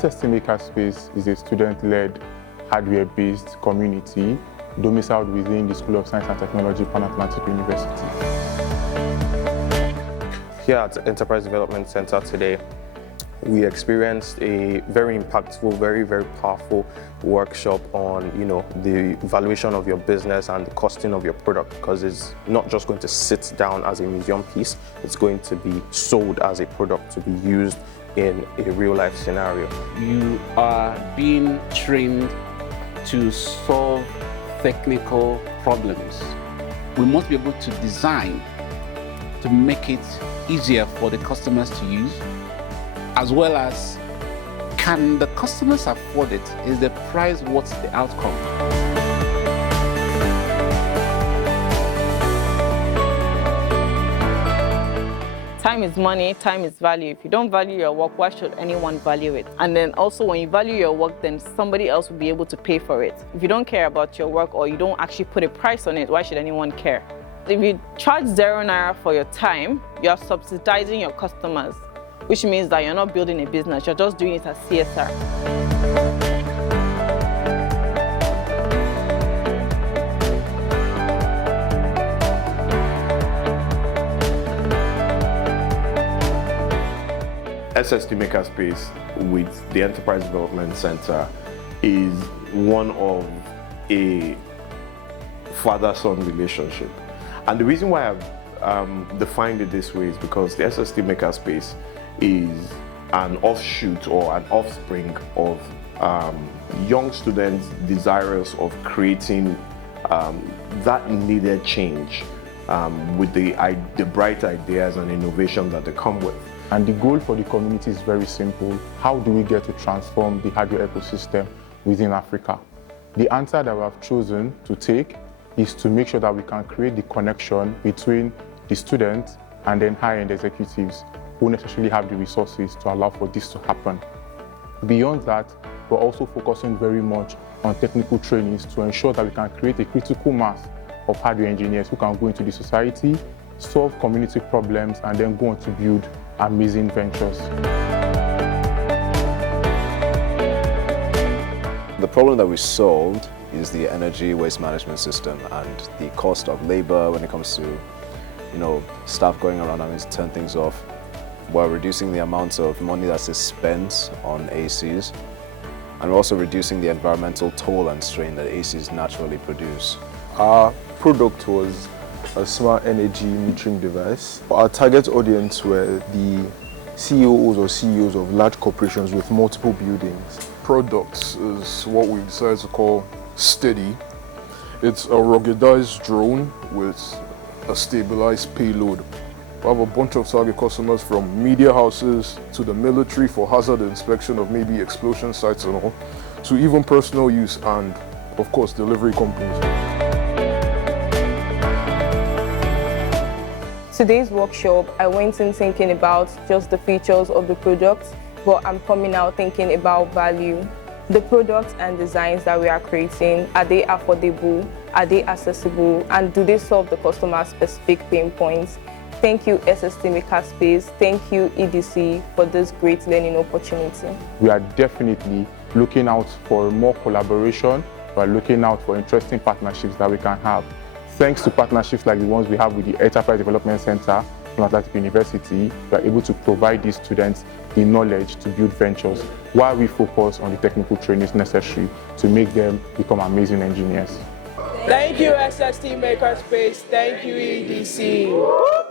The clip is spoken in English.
SST Makerspace is a student-led, hardware-based community domiciled within the School of Science and Technology, Pan Atlantic University. Here at the Enterprise Development Center today, we experienced a very impactful, very powerful workshop on, the valuation of your business and the costing of your product, because it's not just going to sit down as a museum piece, it's going to be sold as a product to be used in a real-life scenario. You are being trained to solve technical problems. We must be able to design to make it easier for the customers to use, as well as, can the customers afford it? Is the price worth the outcome? Time is money, time is value. If you don't value your work, why should anyone value it? And then also when you value your work, then somebody else will be able to pay for it. If you don't care about your work or you don't actually put a price on it, why should anyone care? If you charge ₦0 for your time, you're subsidizing your customers, which means that you're not building a business, you're just doing it as CSR. SST Makerspace with the Enterprise Development Center is one of a father-son relationship. And the reason why I've defined it this way is because the SST Makerspace is an offshoot or an offspring of young students desirous of creating that needed change with the bright ideas and innovation that they come with. And the goal for the community is very simple. How do we get to transform the hardware ecosystem within Africa? The answer that we have chosen to take is to make sure that we can create the connection between the students and then high-end executives who necessarily have the resources to allow for this to happen. Beyond that, we're also focusing very much on technical trainings to ensure that we can create a critical mass of hardware engineers who can go into the society, solve community problems, and then go on to build amazing ventures. The problem that we solved is the energy waste management system and the cost of labor when it comes to, staff going around having to turn things off, while reducing the amount of money that's spent on ACs, and also reducing the environmental toll and strain that ACs naturally produce. Our product was a smart energy metering device. Our target audience were the CEOs or CEOs of large corporations with multiple buildings. Products is what we decided to call Steady. It's a ruggedized drone with a stabilized payload. We have a bunch of target customers from media houses to the military for hazard inspection of maybe explosion sites and all, to even personal use and, of course, delivery companies. Today's workshop, I went in thinking about just the features of the product, but I'm coming out thinking about value. The products and designs that we are creating, are they affordable? Are they accessible? And do they solve the customer's specific pain points? Thank you, SST Makerspace. Thank you, EDC, for this great learning opportunity. We are definitely looking out for more collaboration. We are looking out for interesting partnerships that we can have. Thanks to partnerships like the ones we have with the Enterprise Development Center from Atlantic University, we are able to provide these students the knowledge to build ventures while we focus on the technical trainings necessary to make them become amazing engineers. Thank you, SST Makerspace. Thank you, EDC.